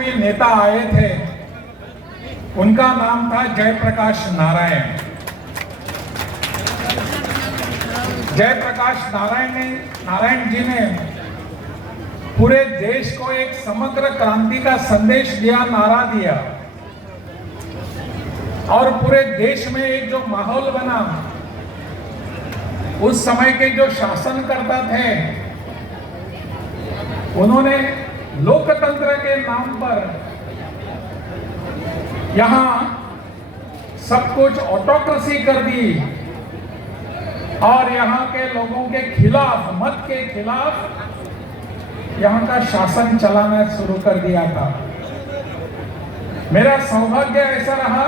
कोई नेता आए थे, उनका नाम था जयप्रकाश नारायण। जयप्रकाश नारायण जी ने पूरे देश को एक समग्र क्रांति का संदेश दिया, नारा दिया, और पूरे देश में एक जो माहौल बना, उस समय के जो शासनकर्ता थे उन्होंने लोकतंत्र के नाम पर यहां सब कुछ ऑटोक्रेसी कर दी और यहां के लोगों के खिलाफ, मत के खिलाफ यहां का शासन चलाना शुरू कर दिया था। मेरा सौभाग्य ऐसा रहा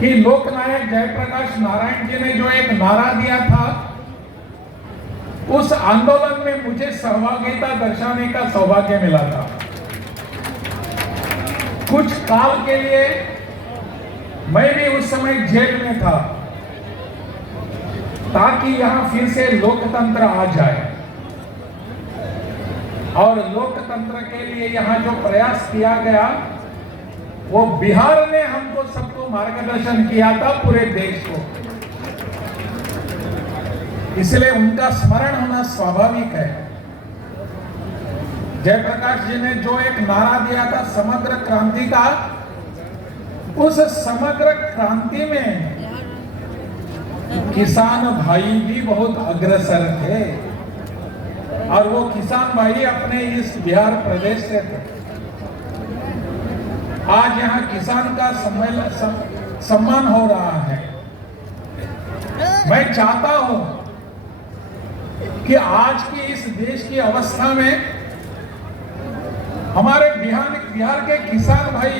कि लोकनायक जयप्रकाश नारायण जी ने जो एक नारा दिया था, उस आंदोलन में मुझे सहभागिता दर्शाने का सौभाग्य मिला था। कुछ काल के लिए मैं भी उस समय जेल में था, ताकि यहां फिर से लोकतंत्र आ जाए। और लोकतंत्र के लिए यहां जो प्रयास किया गया, वो बिहार ने हमको सबको मार्गदर्शन किया था, पूरे देश को। इसलिए उनका स्मरण होना स्वाभाविक है। जयप्रकाश जी ने जो एक नारा दिया था समग्र क्रांति का, उस समग्र क्रांति में किसान भाई भी बहुत अग्रसर थे, और वो किसान भाई अपने इस बिहार प्रदेश से थे। आज यहाँ किसान का सम्मान हो रहा है। मैं चाहता हूं कि आज की इस देश की अवस्था में हमारे बिहार के किसान भाई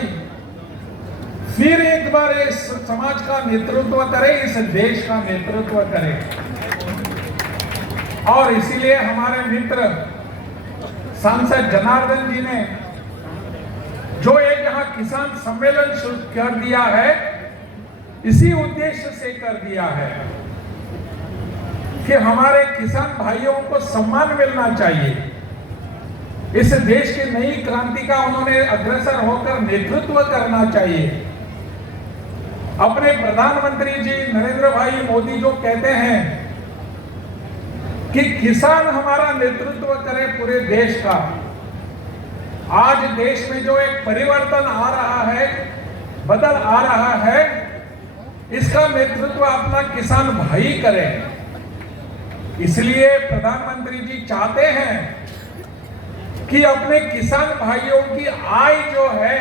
फिर एक बार इस समाज का नेतृत्व करें, इस देश का नेतृत्व करें। और इसीलिए हमारे मित्र सांसद जनार्दन जी ने जो एक यहाँ किसान सम्मेलन शुरू कर दिया है, इसी उद्देश्य से कर दिया है कि हमारे किसान भाइयों को सम्मान मिलना चाहिए। इस देश की नई क्रांति का उन्होंने अग्रसर होकर नेतृत्व करना चाहिए। अपने प्रधानमंत्री जी नरेंद्र भाई मोदी जो कहते हैं कि किसान हमारा नेतृत्व करे पूरे देश का, आज देश में जो एक परिवर्तन आ रहा है, बदल आ रहा है, इसका नेतृत्व अपना किसान भाई करे। इसलिए प्रधानमंत्री जी चाहते हैं कि अपने किसान भाइयों की आय जो है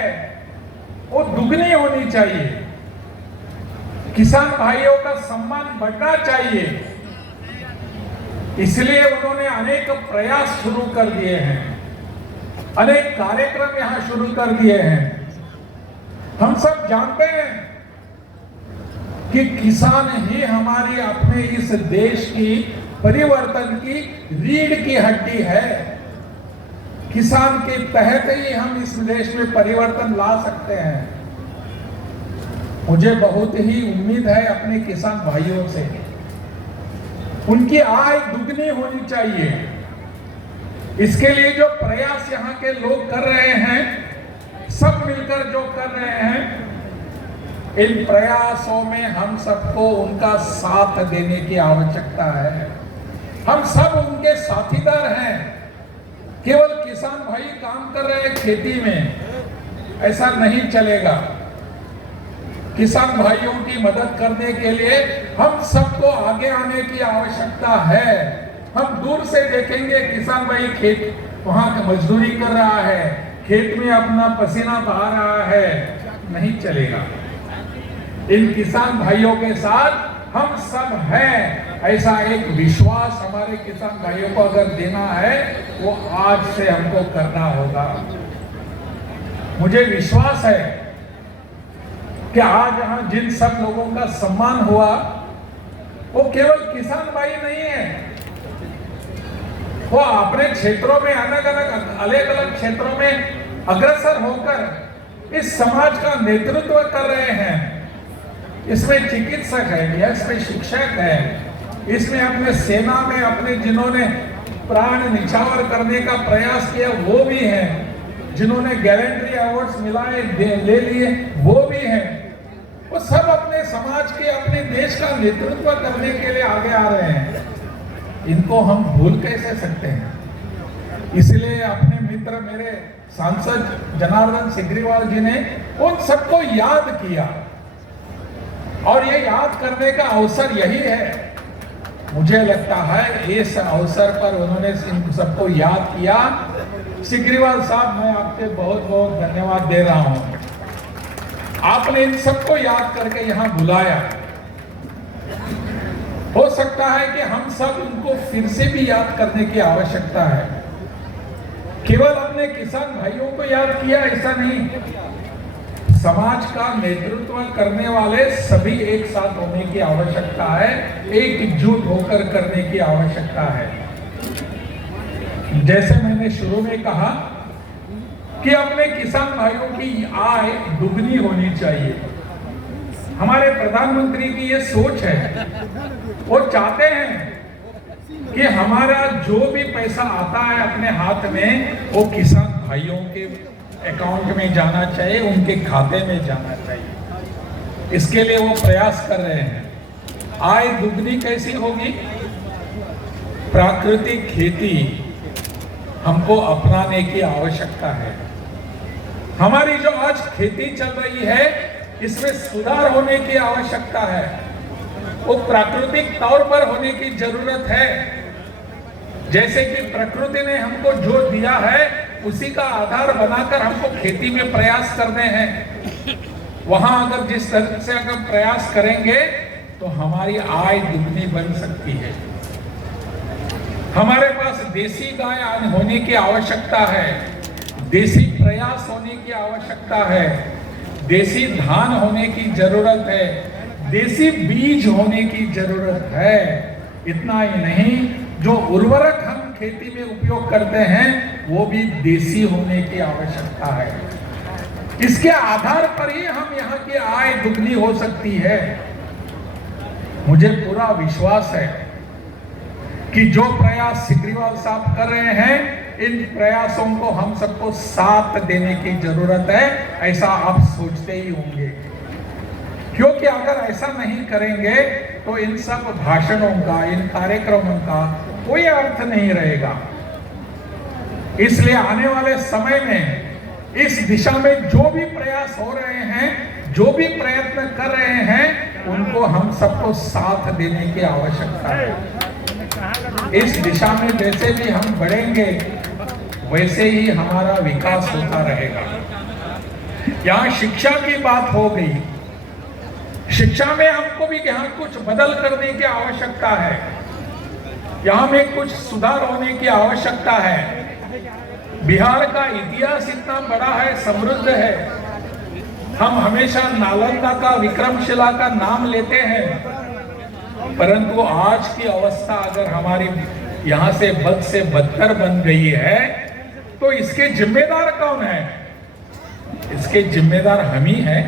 वो दुगनी होनी चाहिए, किसान भाइयों का सम्मान बढ़ना चाहिए। इसलिए उन्होंने अनेक प्रयास शुरू कर दिए हैं, अनेक कार्यक्रम यहां शुरू कर दिए हैं। हम सब जानते हैं कि किसान ही हमारी अपने इस देश की परिवर्तन की रीढ़ की हड्डी है। किसान के तहत ही हम इस देश में परिवर्तन ला सकते हैं। मुझे बहुत ही उम्मीद है अपने किसान भाइयों से, उनकी आय दुगनी होनी चाहिए। इसके लिए जो प्रयास यहाँ के लोग कर रहे हैं, सब मिलकर जो कर रहे हैं, इन प्रयासों में हम सबको उनका साथ देने की आवश्यकता है। हम सब उनके साथीदार हैं। केवल किसान भाई काम कर रहे हैं खेती में, ऐसा नहीं चलेगा। किसान भाइयों की मदद करने के लिए हम सबको आगे आने की आवश्यकता है। हम दूर से देखेंगे किसान भाई खेत वहां मजदूरी कर रहा है, खेत में अपना पसीना बहा रहा है, नहीं चलेगा। इन किसान भाइयों के साथ हम सब हैं, ऐसा एक विश्वास हमारे किसान भाइयों को अगर देना है, वो आज से हमको करना होगा। मुझे विश्वास है कि आज यहाँ जिन सब लोगों का सम्मान हुआ, वो केवल किसान भाई नहीं है, वो अपने क्षेत्रों में अलग अलग क्षेत्रों में अग्रसर होकर इस समाज का नेतृत्व कर रहे हैं। इसमें चिकित्सक है, इसमें शिक्षक है, इसमें अपने सेना में अपने जिन्होंने प्राण निछावर करने का प्रयास किया वो भी हैं। जिन्होंने गैलेंट्री अवार्ड्स ले लिए वो भी हैं। वो सब अपने समाज के, अपने देश का नेतृत्व करने के लिए आगे आ रहे हैं। इनको हम भूल कैसे सकते हैं? इसलिए अपने मित्र मेरे सांसद जनार्दन सिग्रीवाल जी ने उन सबको याद किया, और ये याद करने का अवसर यही है। मुझे लगता है इस अवसर पर उन्होंने इन सबको याद किया। सिग्रीवाल साहब, मैं आपके बहुत बहुत धन्यवाद दे रहा हूं। आपने इन सबको याद करके यहां बुलाया। हो सकता है कि हम सब इनको फिर से भी याद करने की आवश्यकता है। केवल अपने किसान भाइयों को याद किया ऐसा नहीं, समाज का नेतृत्व करने वाले सभी एक साथ होने की आवश्यकता है, एकजुट होकर करने की आवश्यकता है। जैसे मैंने शुरू में कहा कि अपने किसान भाइयों की आय दुगनी होनी चाहिए। हमारे प्रधानमंत्री की ये सोच है। वो चाहते हैं कि हमारा जो भी पैसा आता है अपने हाथ में, वो किसान भाइयों के अकाउंट में जाना चाहिए, उनके खाते में जाना चाहिए। इसके लिए वो प्रयास कर रहे हैं। आय दुगनी कैसी होगी? प्राकृतिक खेती हमको अपनाने की आवश्यकता है। हमारी जो आज खेती चल रही है, इसमें सुधार होने की आवश्यकता है। वो प्राकृतिक तौर पर होने की जरूरत है। जैसे कि प्रकृति ने हमको जो दिया है, उसी का आधार बनाकर हमको खेती में प्रयास करने हैं। वहां अगर जिस तरह से अगर प्रयास करेंगे तो हमारी आय दुगनी बन सकती है। हमारे पास देसी गाय होने की आवश्यकता है, देसी प्रयास होने की आवश्यकता है, देसी धान होने की जरूरत है, देसी बीज होने की जरूरत है। इतना ही नहीं, जो उर्वरक हम खेती में उपयोग करते हैं वो भी देसी होने की आवश्यकता है। इसके आधार पर ही हम यहाँ की आय दुगनी हो सकती है। मुझे पूरा विश्वास है कि जो प्रयास सिग्रीवाल साहब कर रहे हैं, इन प्रयासों को हम सबको साथ देने की जरूरत है। ऐसा आप सोचते ही होंगे, क्योंकि अगर ऐसा नहीं करेंगे तो इन सब भाषणों का, इन कार्यक्रमों का कोई अर्थ नहीं रहेगा। इसलिए आने वाले समय में इस दिशा में जो भी प्रयास हो रहे हैं, जो भी प्रयत्न कर रहे हैं, उनको हम सबको साथ देने की आवश्यकता है। इस दिशा में जैसे भी हम बढ़ेंगे, वैसे ही हमारा विकास होता रहेगा। यहाँ शिक्षा की बात हो गई। शिक्षा में हमको भी यहाँ कुछ बदल करने की आवश्यकता है। यहाँ में कुछ सुधार होने की आवश्यकता है। बिहार का इतिहास इतना बड़ा है, समृद्ध है। हम हमेशा नालंदा का, विक्रमशिला का नाम लेते हैं, परंतु आज की अवस्था अगर हमारी यहाँ से बद से बदतर बन गई है, तो इसके जिम्मेदार कौन है? इसके जिम्मेदार हम ही हैं।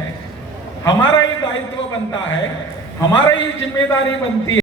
हमारा ही दायित्व बनता है, हमारा ही जिम्मेदारी बनती है।